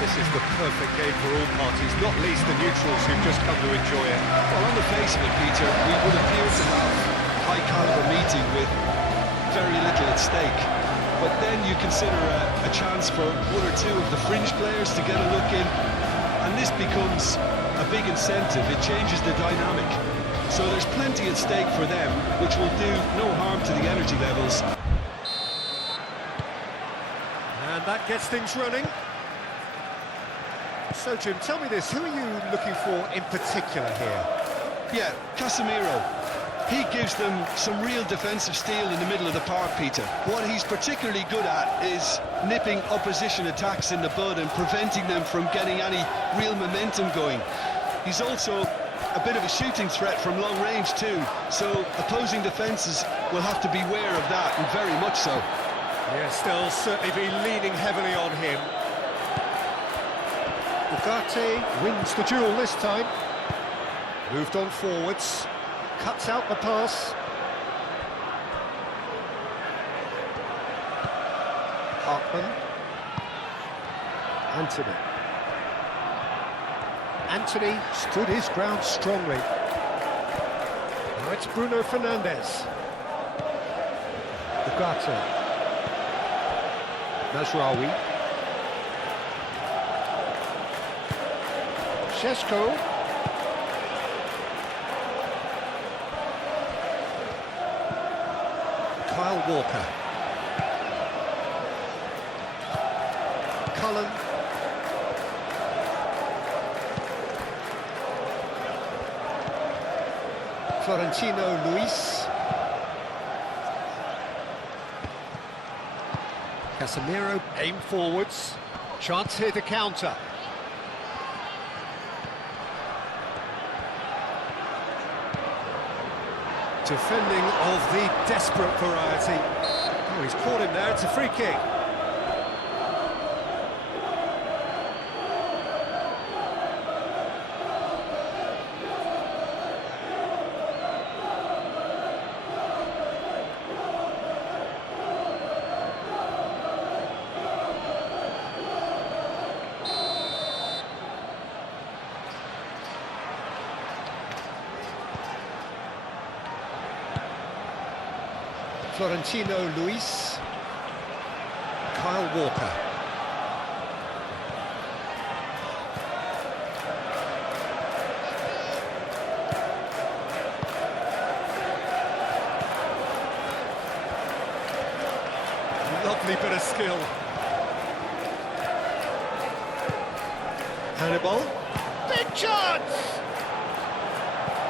This is the perfect game for all parties, not least the neutrals who've just come to enjoy it. Well, on the face of it, Peter, we would appear to have a high-caliber meeting with very little at stake. But then you consider a chance for one or two of the fringe players to get a look in, and this becomes a big incentive. It changes the dynamic. So there's plenty at stake for them, which will do no harm to the energy levels. And that gets things running. So, Jim, tell me this, who are you looking for in particular here? Yeah, Casemiro. He gives them some real defensive steel in the middle of the park, Peter. What he's particularly good at is nipping opposition attacks in the bud and preventing them from getting any real momentum going. He's also a bit of a shooting threat from long range too, so opposing defences will have to beware of that, and very much so. Yes, they'll certainly be leaning heavily on him. Ugarte wins the duel this time. Moved on forwards. Cuts out the pass. Hartman. Anthony stood his ground strongly. Now it's Bruno Fernandes. Ugarte. Mazraoui. Šeško. Kyle Walker. Cullen. Florentino Luis. Casemiro aim forwards. Chance here to counter. Defending of the desperate variety. Oh, he's caught him there, it's a free kick. Florentino Luis. Kyle Walker. Lovely bit of skill. Hannibal. Big chance!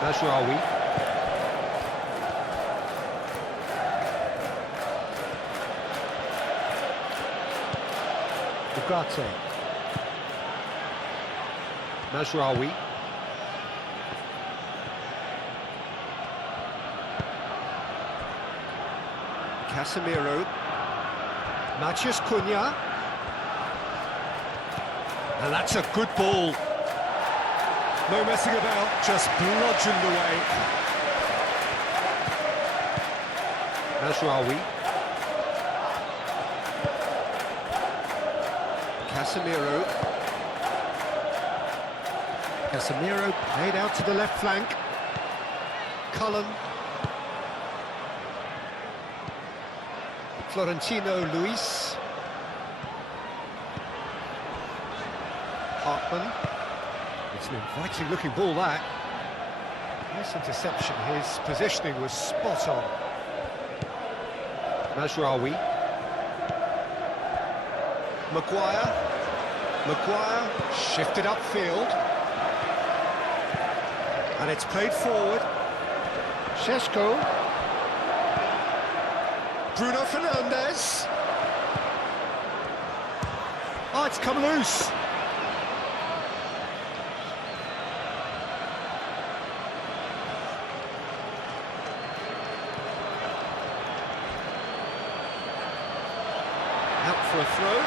Mazraoui. Ugarte. Mazraoui. Casemiro. Matheus Cunha. And that's a good ball. No messing about, just bludgeoned away. Mazraoui. Casemiro played out to the left flank. Cullen. Florentino Luis. Hartman. It's an inviting looking ball, that. Nice interception, his positioning was spot on. Mazraoui. Maguire shifted upfield, and it's played forward. Šeško. Bruno Fernandes. Oh, it's come loose. Out for a throw.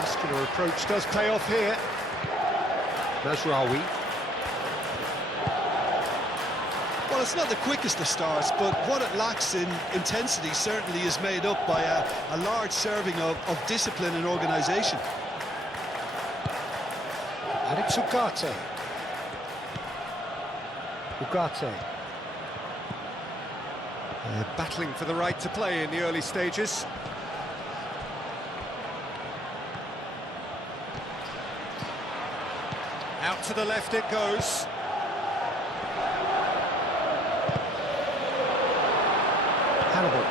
Muscular approach does pay off here. Mazraoui. Well, it's not the quickest of starts, but what it lacks in intensity certainly is made up by a large serving of discipline and organisation. And it's Ugarte. Battling for the right to play in the early stages. Out to the left it goes. Hannibal.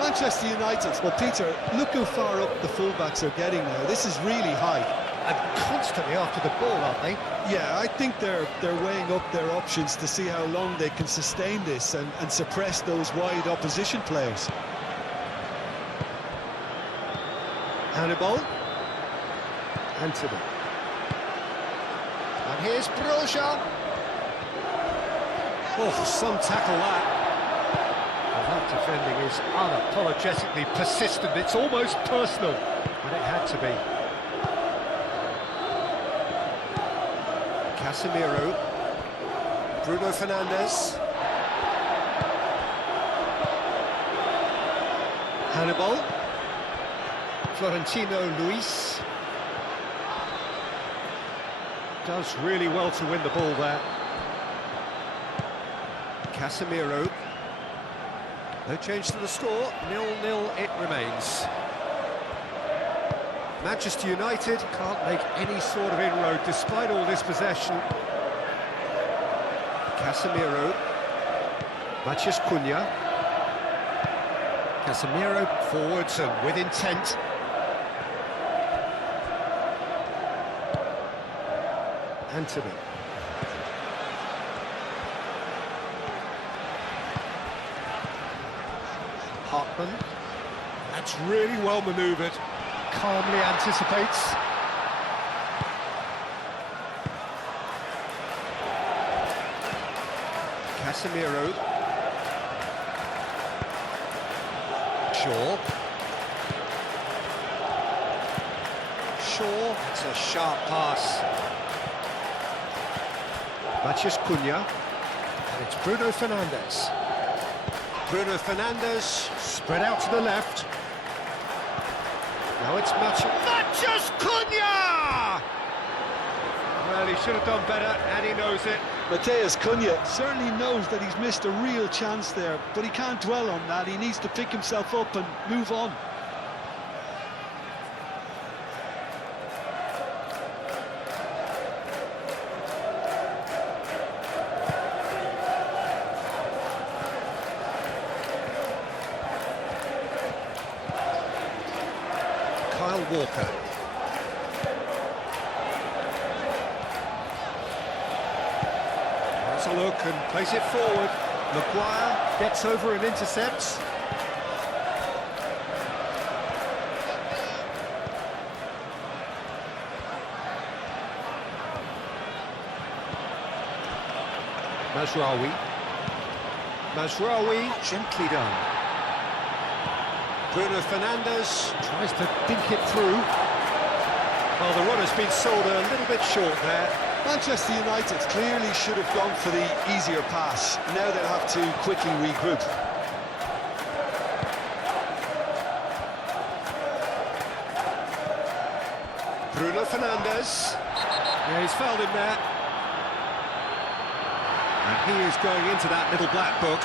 Manchester United, well, Peter, look how far up the fullbacks are getting now. This is really high. And constantly after the ball, aren't they? Yeah, I think they're weighing up their options to see how long they can sustain this and suppress those wide opposition players. Hannibal. Anthony. And here's Broja. Oh, some tackle that. Well, that defending is unapologetically persistent. It's almost personal, and it had to be. Casemiro. Bruno Fernandes. Hannibal. Florentino Luis. Does really well to win the ball there. Casemiro. No change to the score, 0-0 it remains. Manchester United can't make any sort of inroad despite all this possession. Casemiro. Matheus Cunha. Casemiro forwards and with intent. Anthony. Hartman. That's really well manoeuvred. Calmly anticipates. Casemiro. Shaw. It's a sharp pass. Matheus Cunha. And it's Bruno Fernandes. Bruno Fernandes, spread out to the left. Now it's Matheus Cunha! Well, he should have done better, and he knows it. Matheus Cunha certainly knows that he's missed a real chance there, but he can't dwell on that. He needs to pick himself up and move on. Walker. Has a look and plays it forward. Maguire gets over and intercepts. Mazraoui, gently done. Bruno Fernandes tries to dink it through. Well, the run has been sold a little bit short there. Manchester United clearly should have gone for the easier pass. Now they'll have to quickly regroup. Bruno Fernandes. Yeah, he's fouled him there. And he is going into that little black book.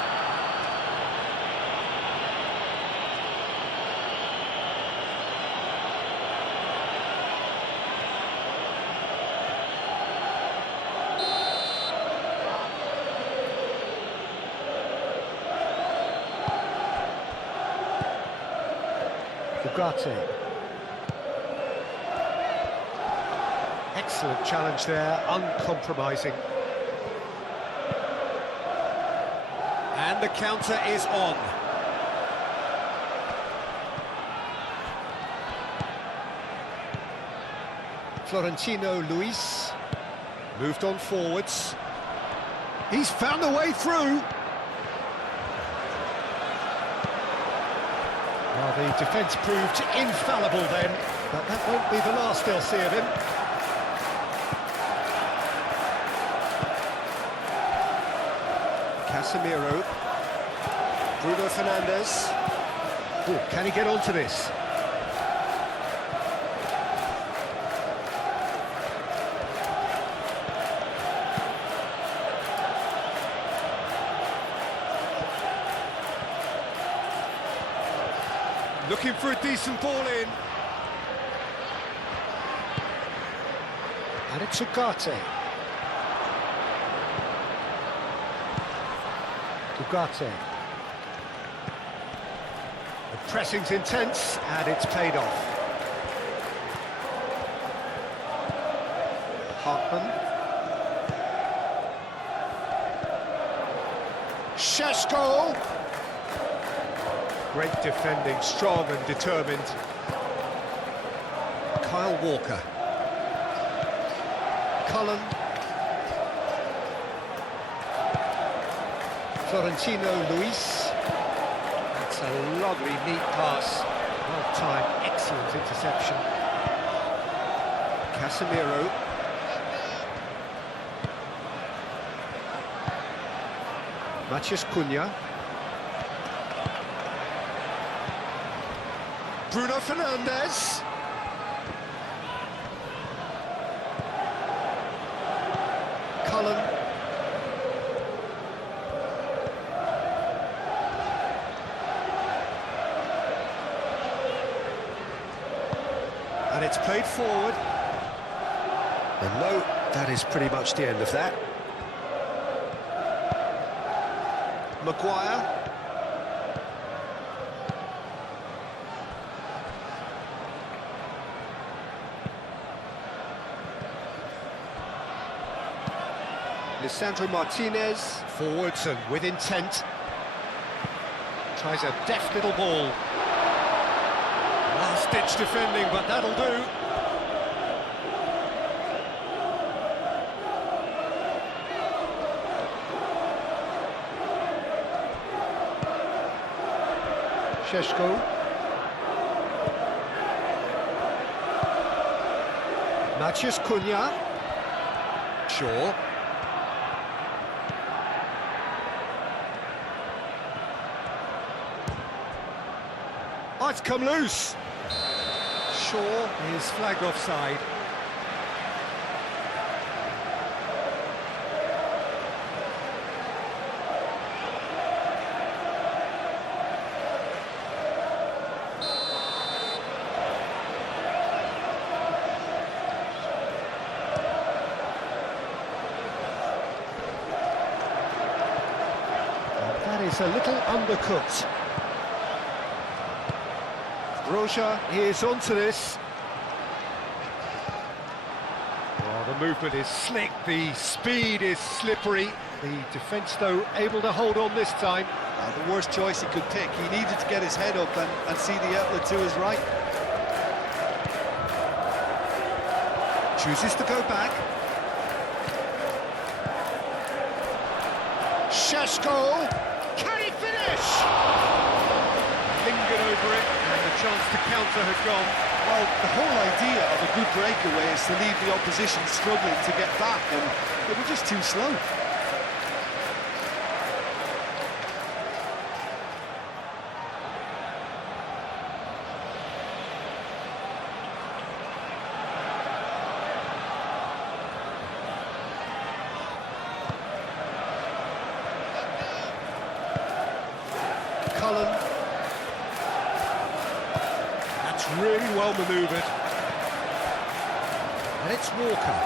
Ugarte. Excellent challenge there, uncompromising. And the counter is on. Florentino Luis moved on forwards. He's found a way through. Well, the defence proved infallible then, but that won't be the last they'll see of him. Casemiro. Bruno Fernandes. Oh, can he get onto this? Looking for a decent ball in. And it's Ugarte. Ugarte. The pressing's intense, and it's paid off. Hartman. Šeško. Great defending, strong and determined. Kyle Walker. Cullen. Florentino Luis. That's a lovely, neat pass. Well-timed, excellent interception. Casemiro. Matheus Cunha. Bruno Fernandes. Cullen. And it's played forward. And no, that is pretty much the end of that. Maguire. Lisandro Martinez. Forwards and with intent. Tries a deft little ball. Last-ditch defending, but that'll do. Šeško. Matheus Cunha. Shaw. Oh, it's come loose. Shaw is flagged offside. That is a little undercut. Roja is onto this. Oh, the movement is slick, the speed is slippery. The defence, though, able to hold on this time. The worst choice he could pick. He needed to get his head up and see the outlet to his right. Chooses to go back. Šeško. Can he finish? Lingered over it, and the chance to counter has gone. Well, the whole idea of a good breakaway is to leave the opposition struggling to get back, and they were just too slow. Cullen. That's really well manoeuvred. And it's Walker.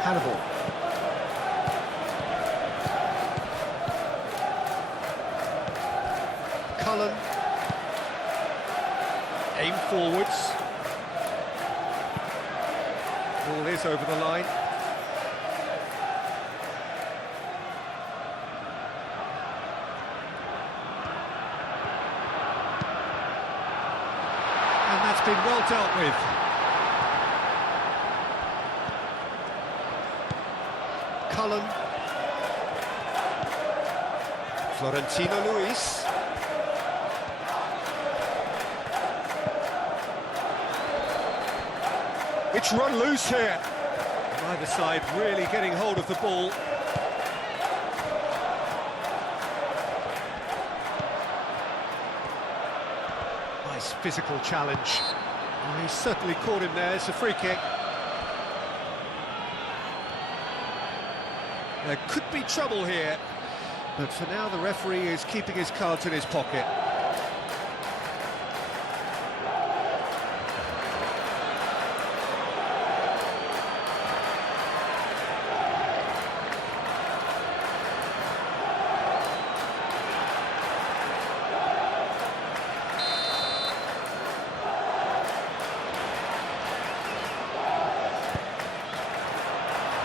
Hannibal. Cullen. Aim forwards. Ball is over the line. And that's been well dealt with. Cullen. Florentino Luis. It's run loose here. Either side really getting hold of the ball. Nice physical challenge. Oh, he certainly caught him there. It's a free kick. There could be trouble here, but for now the referee is keeping his cards in his pocket.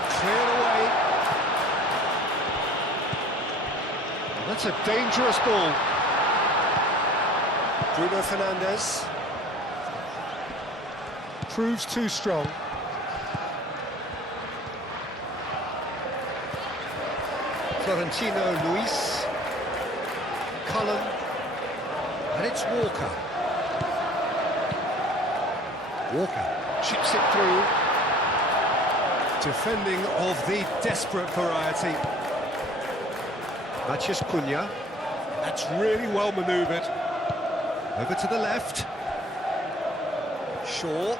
Cleared away. That's a dangerous ball. Bruno Fernandes. Proves too strong. Florentino Luis. Cullen. And it's Walker. Walker chips it through. Defending of the desperate variety. Matheus Cunha. That's really well manoeuvred. Over to the left. Shaw.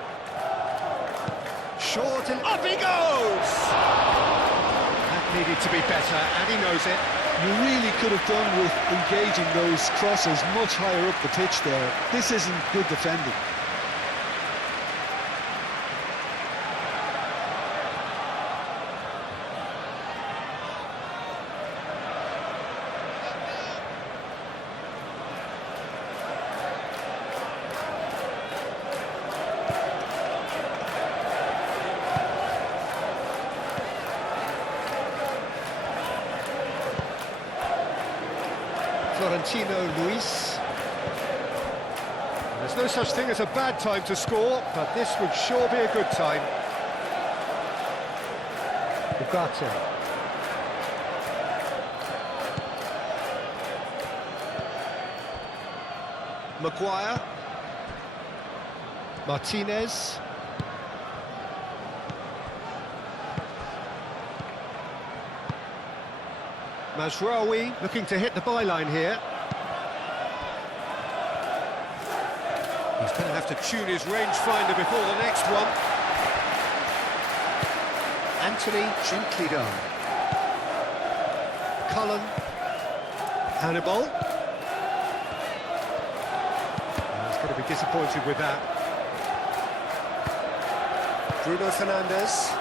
Short and up he goes! That needed to be better, and he knows it. You really could have done with engaging those crosses much higher up the pitch there. This isn't good defending. Florentino Luis. There's no such thing as a bad time to score, but this would sure be a good time. Ugarte. Maguire. Martinez. Mazraoui looking to hit the byline here. He's going to have to tune his rangefinder before the next one. Anthony, gently done. Cullen. Hannibal. He's going to be disappointed with that. Bruno Fernandes.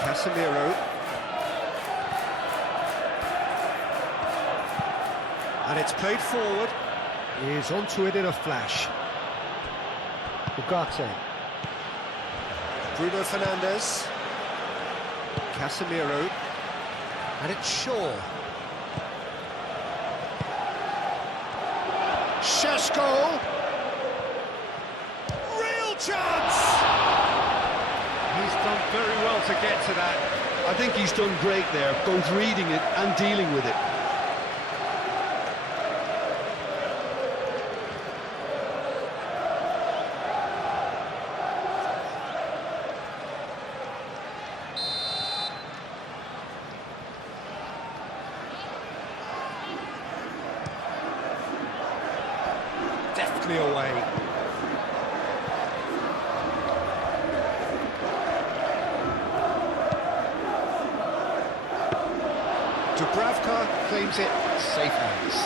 Casemiro. And it's played forward. He's onto it in a flash. Ugarte. Bruno Fernandes. Casemiro. And it's Shaw. Šeško. Real chance! He's done very well to get to that. I think he's done great there, both reading it and dealing with it. Deftly away. Dubravka claims it, safe hands.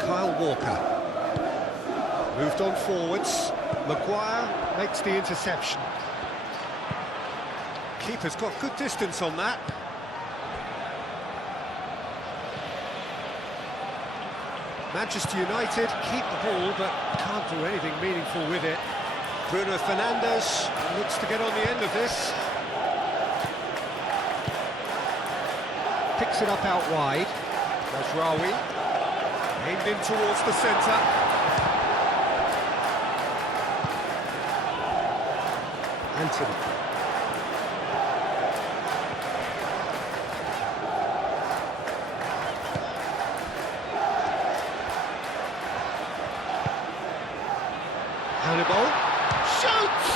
Kyle Walker. Moved on forwards. Maguire makes the interception. Keeper's got good distance on that. Manchester United keep the ball, but can't do anything meaningful with it. Bruno Fernandes looks to get on the end of this. Picks it up out wide. Mazraoui aimed in towards the centre. Anthony. Hannibal shoots!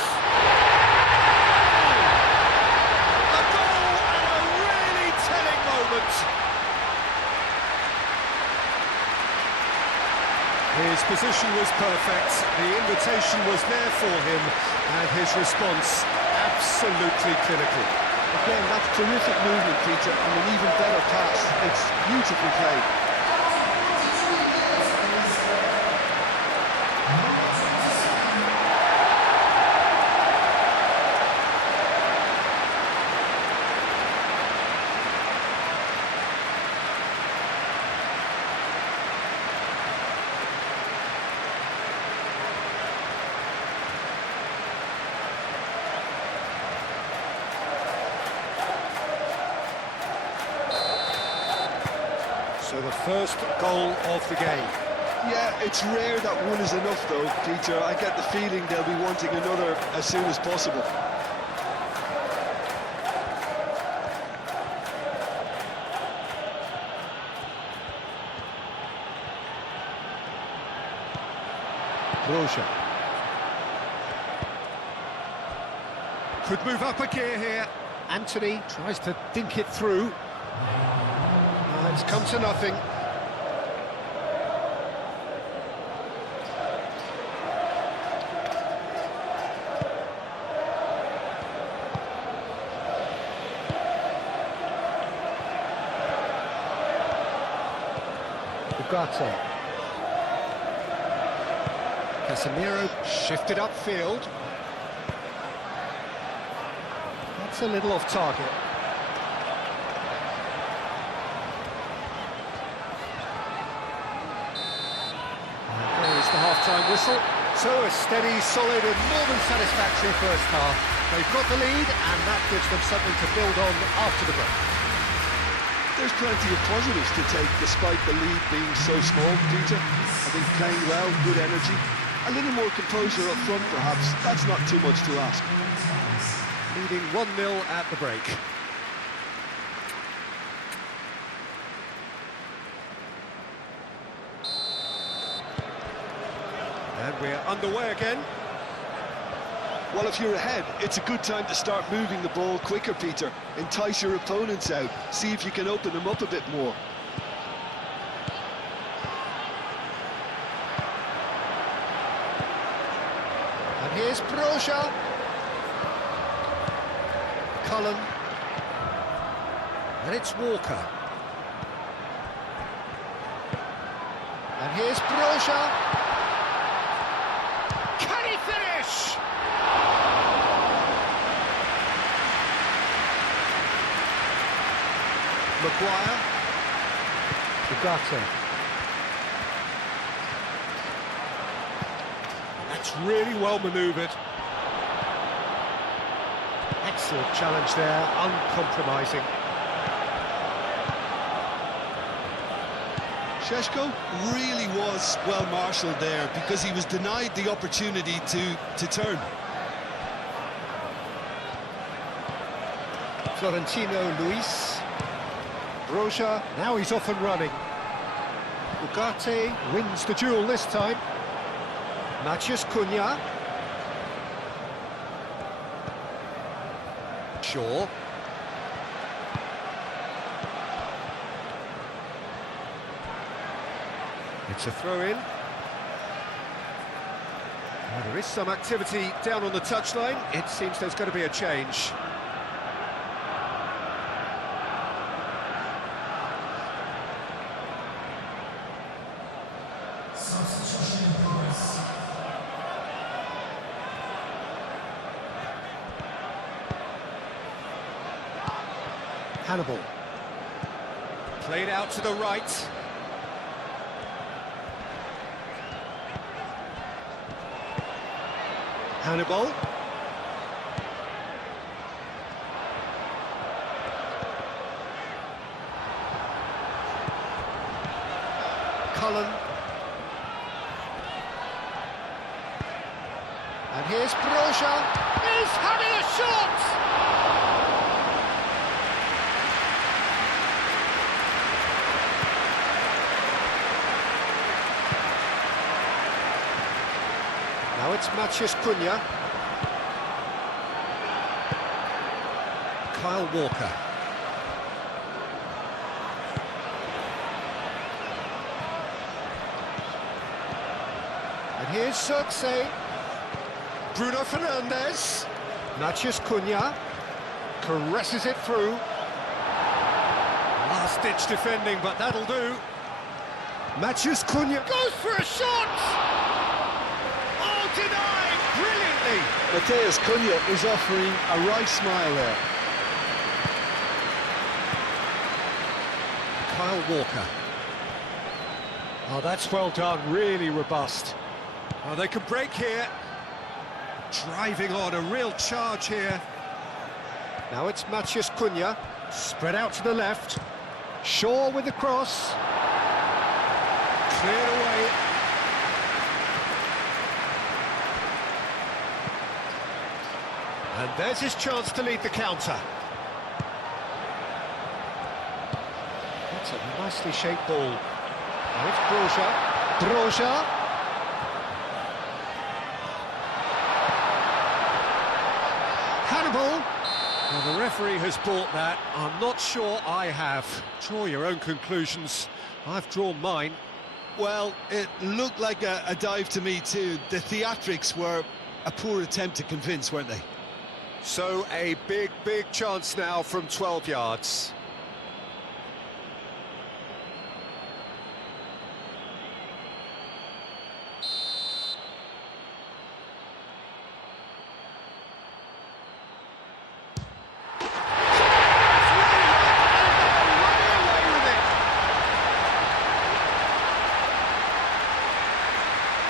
A goal and a really telling moment. His position was perfect, the invitation was there for him, and his response absolutely clinical. Again, that's terrific movement, Peter, and an even better pass. It's beautifully played. So the first goal of the game. Yeah, it's rare that one is enough, though, Peter. I get the feeling they'll be wanting another as soon as possible. Broja. Could move up a gear here. Anthony tries to dink it through. It's come to nothing. Ugarte. Casemiro shifted upfield. That's a little off target. The half-time whistle. So a steady, solid and more than satisfactory first half. They've got the lead and that gives them something to build on after the break. There's plenty of positives to take despite the lead being so small, Peter. I think playing well, good energy. A little more composure up front perhaps. That's not too much to ask. Leading 1-0 at the break. And we're underway again. Well, if you're ahead, it's a good time to start moving the ball quicker, Peter. Entice your opponents out. See if you can open them up a bit more. And here's Broja. Cullen. And it's Walker. And here's Broja. Finish! Maguire. Ugarte. That's really well manoeuvred. Excellent challenge there, uncompromising. Šeško really was well marshalled there because he was denied the opportunity to turn. Florentino Luis. Broja, now he's off and running. Ugarte wins the duel this time. Matheus Cunha. Shaw. It's a throw-in. Well, there is some activity down on the touchline. It seems there's going to be a change. Hannibal. Played out to the right. Hannibal. Cullen. And here's Broja. is having a shot! Now it's Matheus Cunha. Kyle Walker. And here's Xerxes. Bruno Fernandes. Matheus Cunha. Caresses it through. Last-ditch defending, but that'll do. Matheus Cunha goes for a shot! Oh, denied brilliantly! Matheus Cunha is offering a right smile there. Kyle Walker. Oh, that's well done, really robust. Oh, they can break here. Driving on, a real charge here. Now it's Matheus Cunha, spread out to the left. Shaw with the cross. Cleared away. And there's his chance to lead the counter. That's a nicely shaped ball. Now it's Broja. Broja. Hannibal. Well, the referee has bought that. I'm not sure I have. Draw your own conclusions. I've drawn mine. Well, it looked like a dive to me too. The theatrics were a poor attempt to convince, weren't they? So a big chance now from 12 yards.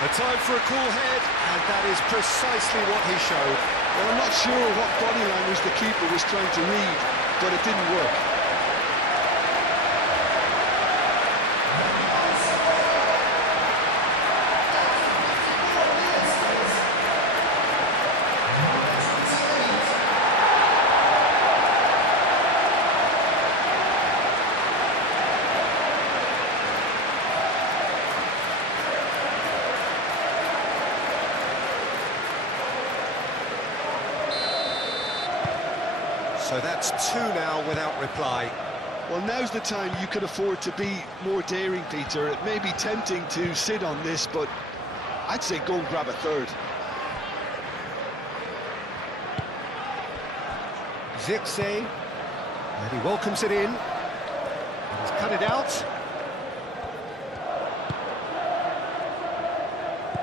A time for a cool head, and that is precisely what he showed. Well, I'm not sure what body language the keeper was trying to read, but it didn't work. So that's two now without reply. Well, now's the time you could afford to be more daring, Peter. It may be tempting to sit on this, but I'd say go and grab a third. Xerxes, and he welcomes it in. And he's cut it out.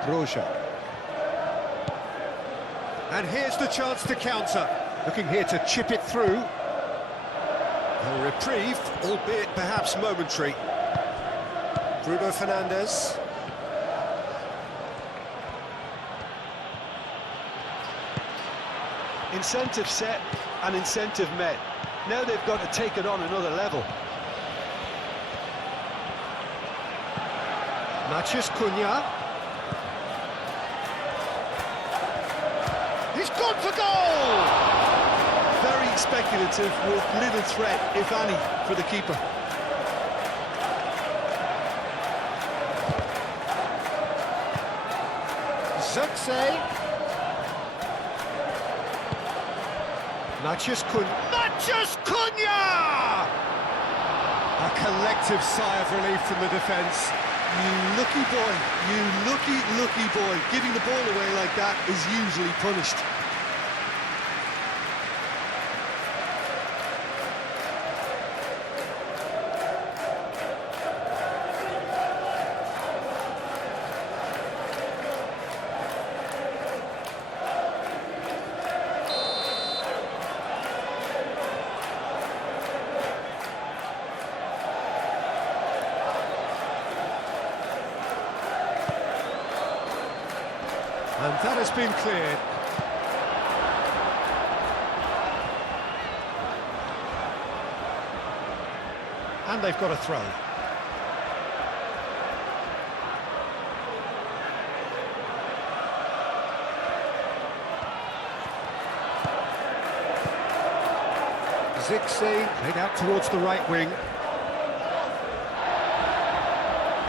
Broja. And here's the chance to counter. Looking here to chip it through. A reprieve, albeit perhaps momentary. Bruno Fernandes. Incentive set and incentive met. Now they've got to take it on another level. Matheus Cunha. He's gone for goal! Very speculative with little threat, if any, for the keeper. Xerxes. Matheus Cunha. Matheus Cunha! A collective sigh of relief from the defence. You lucky boy, you lucky boy. Giving the ball away like that is usually punished. And that has been cleared. And they've got a throw. Zixi played out towards the right wing.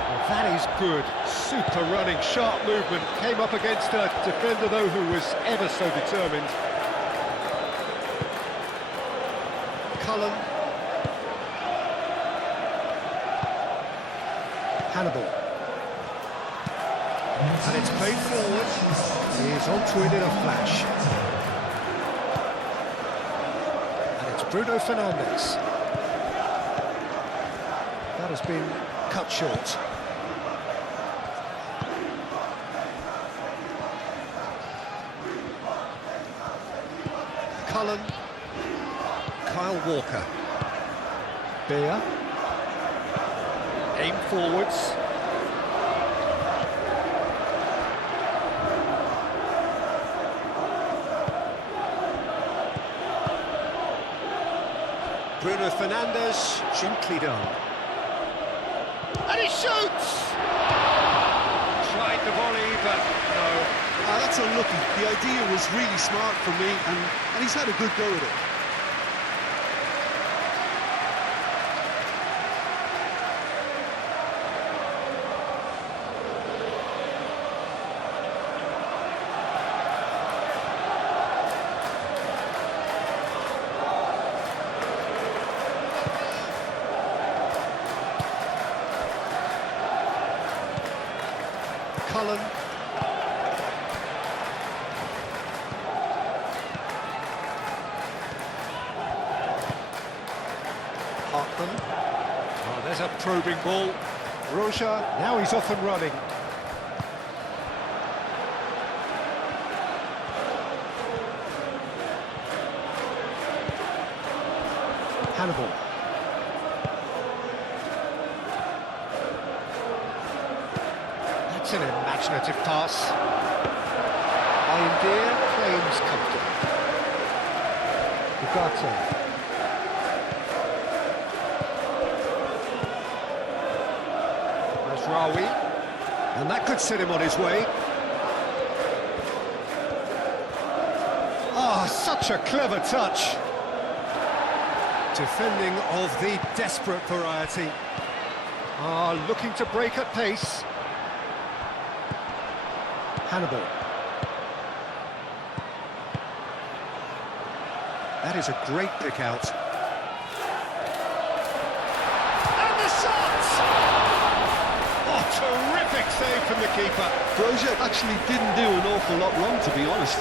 Well, that is good. Super running, sharp movement. Came up against a defender, though, who was ever so determined. Cullen. Hannibal. And it's played forward. He's onto it in a flash. And it's Bruno Fernandes. That has been cut short. Cullen. Kyle Walker. Beer. Aim forwards. Bruno Fernandes, gently done. And he shoots! Tried the volley, but no. That's unlucky. The idea was really smart from me, and he's had a good go at it. Cullen. Hartman. Oh, there's a probing ball. Roja, now he's off and running. Hannibal. That's an imaginative pass. India claims comfortable. Ugarte. There's Rawi. And that could set him on his way. Ah, such a clever touch. Defending of the desperate variety. Looking to break at pace. Hannibal. That is a great pick out. And the shot! Oh, terrific save from the keeper. Roja actually didn't do an awful lot wrong, to be honest.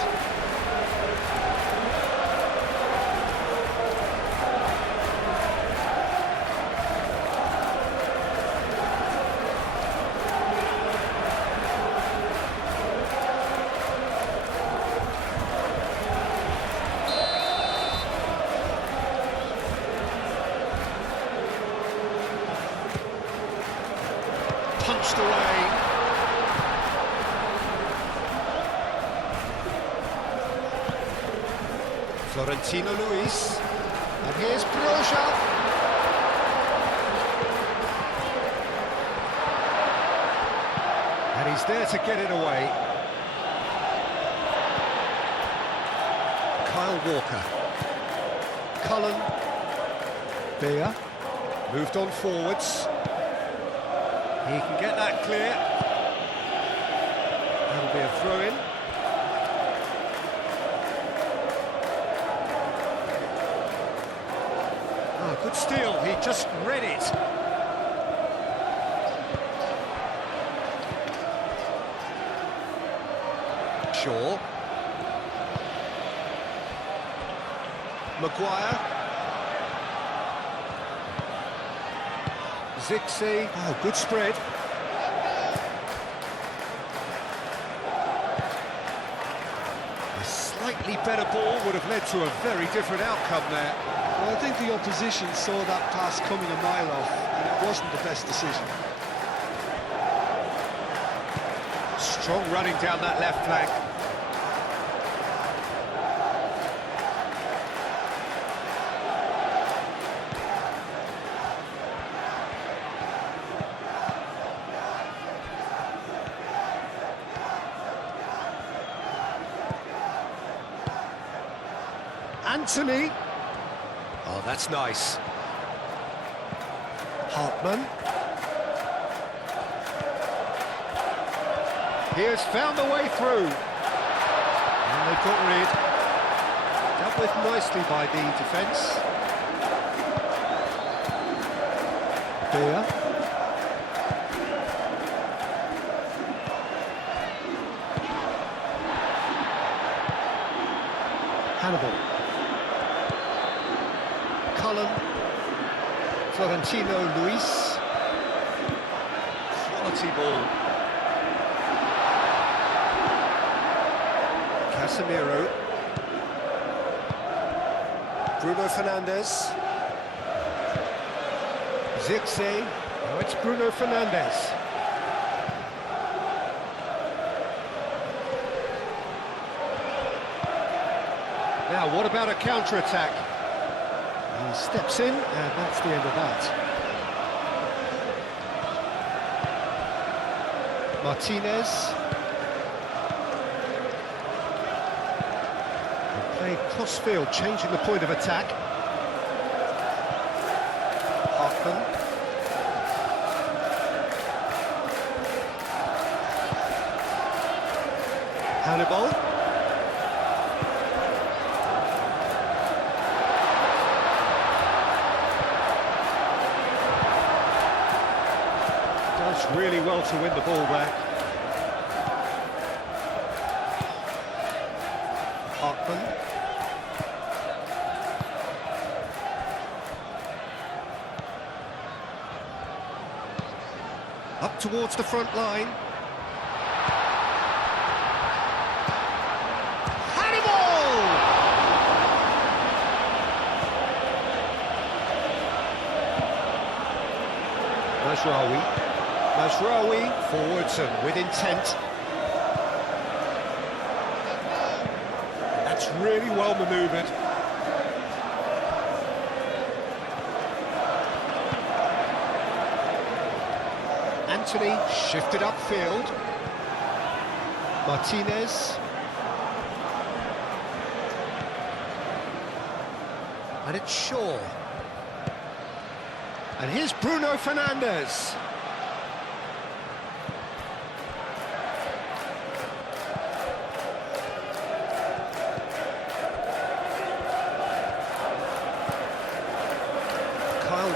Punched away. Florentino Luis. And here's Broja. And he's there to get it away. Kyle Walker. Cullen. Beer. Moved on forwards. He can get that clear. That'll be a throw-in. Good steal, he just read it. Shaw. Maguire. Zixi. Oh, good spread. A slightly better ball would have led to a very different outcome there. Well, I think the opposition saw that pass coming a mile off, and it wasn't the best decision. Strong running down that left flank. Anthony. Oh, that's nice. Hartman. He has found the way through. And they've got rid. Dealt with nicely by the defence. Beer. Hannibal. Cullen. Florentino Luis. Quality ball. Casemiro. Bruno Fernandes. Zirkzee. Now it's Bruno Fernandes. Now, what about a counter-attack? He steps in, and that's the end of that. Martinez. And played cross-field, changing the point of attack. Hartman. Hannibal. Does really well to win the ball back. Hartman. Up towards the front line. Mazraoui forwards and with intent. That's really well manoeuvred. Anthony shifted upfield. Martinez. And it's Shaw. And here's Bruno Fernandes.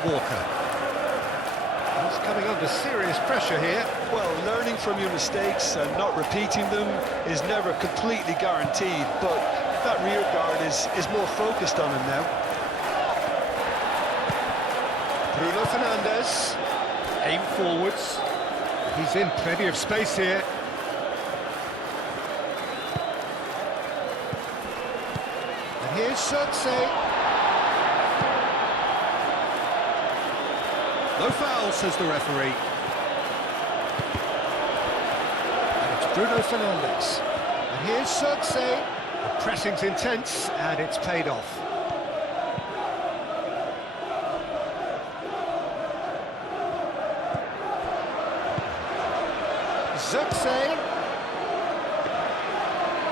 Walker. He's coming under serious pressure here. Well, learning from your mistakes and not repeating them is never completely guaranteed, but that rear guard is more focused on him now. Bruno Fernandes. Aim forwards. He's in plenty of space here. And here's Zirkzee. No foul, says the referee. And it's Bruno Fernandes. And here's Zirkzee. The pressing's intense, and it's paid off. Zirkzee.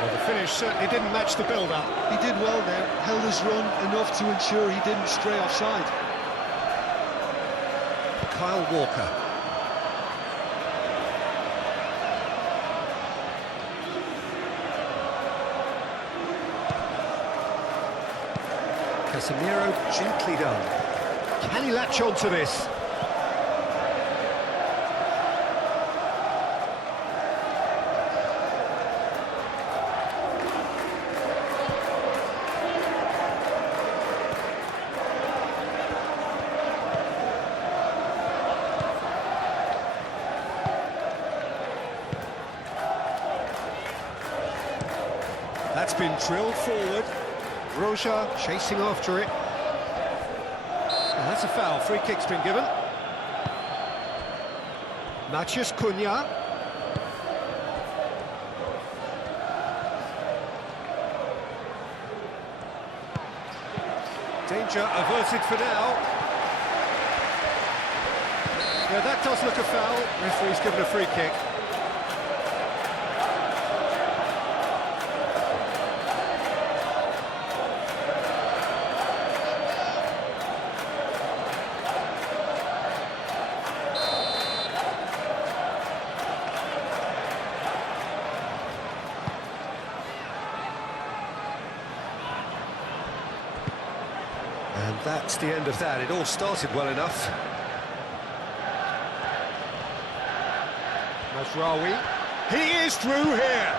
Well, the finish certainly didn't match the build-up. He did well there, held his run enough to ensure he didn't stray offside. Kyle Walker. Casemiro gently done. Can he latch on to this? That's been drilled forward. Roja chasing after it. And that's a foul. Free kick's been given. Matheus Cunha. Danger averted for now. Yeah, that does look a foul. Referee's given a free kick. And that's the end of that. It all started well enough. Mazraoui. He is through here.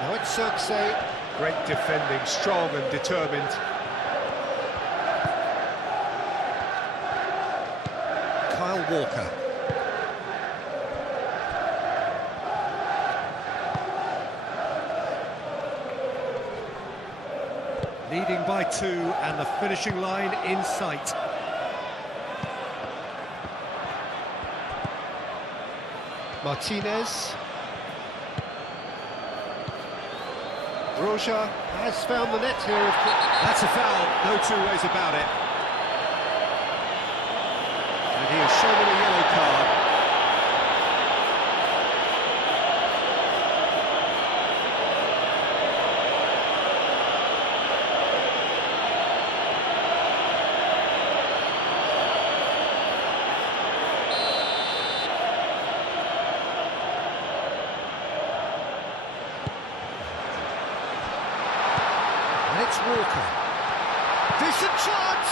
Now it's Circe. Great defending, strong and determined. Kyle Walker. Leading by 2 and the finishing line in sight. Martinez. Roja has found the net here. That's a foul, no two ways about it. And he has shown him a yellow card. It's Walker. Decent chance!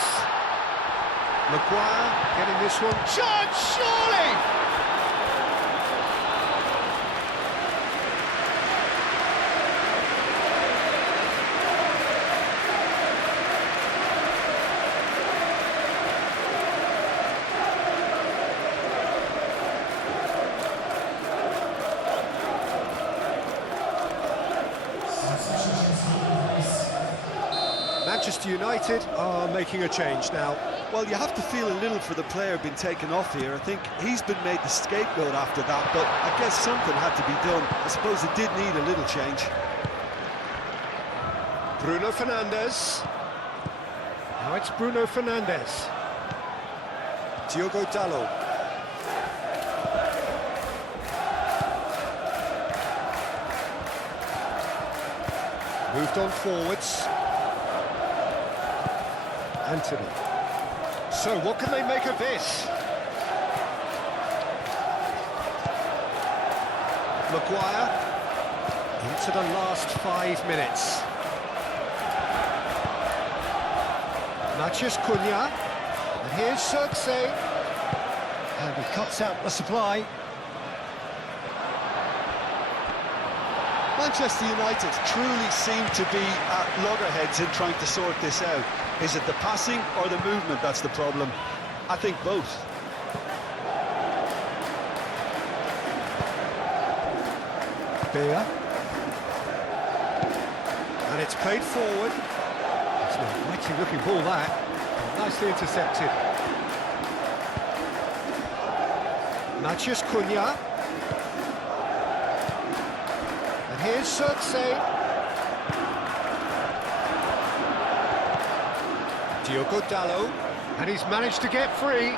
Maguire getting this one. Chance, surely! Manchester United are making a change now. Well, you have to feel a little for the player being taken off here. I think he's been made the scapegoat after that, but I guess something had to be done. I suppose it did need a little change. Bruno Fernandes. Now it's Bruno Fernandes. Diogo Dalot. Moved on forwards. Anthony. So what can they make of this? Maguire into the last 5 minutes. Matheus Cunha, and here's Circe, and he cuts out the supply. Manchester United truly seem to be at loggerheads in trying to sort this out. Is it the passing or the movement that's the problem? I think both. Beer. And it's played forward. It's an inviting looking ball that. Nicely intercepted. Matheus Cunha. And here's Circe. Diogo Dalot, and he's managed to get free.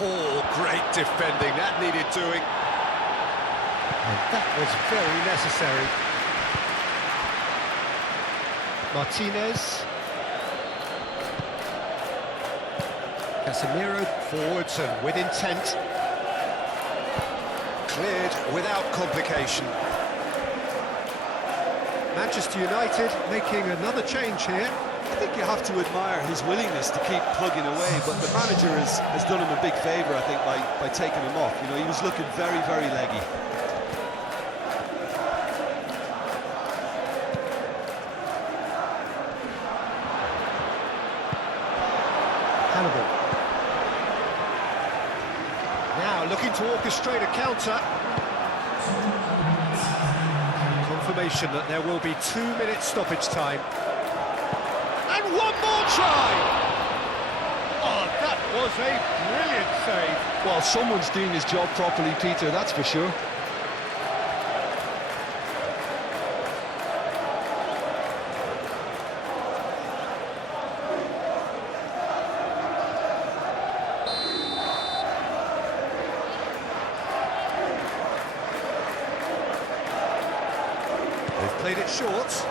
Oh, great defending, that needed doing. And that was very necessary. Martinez. Casemiro forwards and with intent. Cleared without complication. Manchester United making another change here. I think you have to admire his willingness to keep plugging away, but the manager has done him a big favour, I think, by taking him off. You know, he was looking very, very leggy. Hannibal. Now looking to orchestrate a counter. Confirmation that there will be 2 minutes stoppage time. And one more try! Oh, that was a brilliant save. Well, someone's doing his job properly, Peter, that's for sure. They've played it short.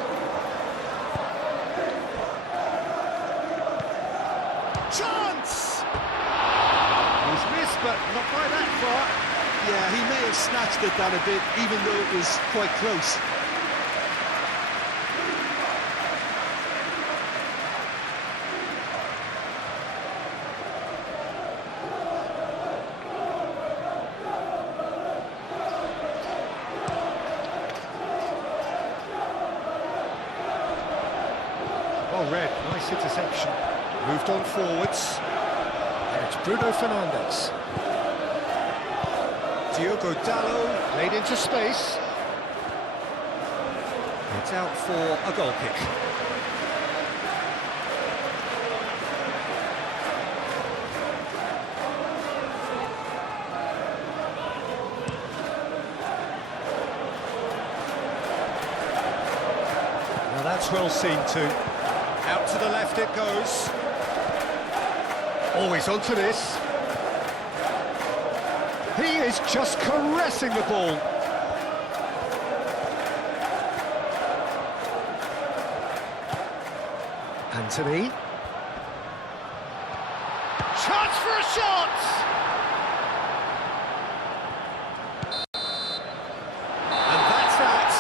Chance! He's missed, but not by that far. Yeah, he may have snatched at that a bit, even though it was quite close. Oh, Red, nice interception. Moved on forwards. And it's Bruno Fernandes. Diogo Dalot, played into space. It's out for a goal kick. Now that's well seen too. Out to the left it goes. Always onto this. He is just caressing the ball. Anthony. Chance for a shot! And that's that.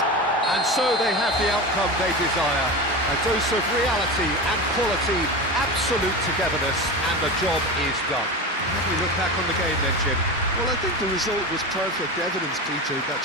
And so they have the outcome they desire. A dose of reality and quality, absolute togetherness, and the job is done. How do we look back on the game then, Jim? Well, I think the result was perfect evidence, Peter, that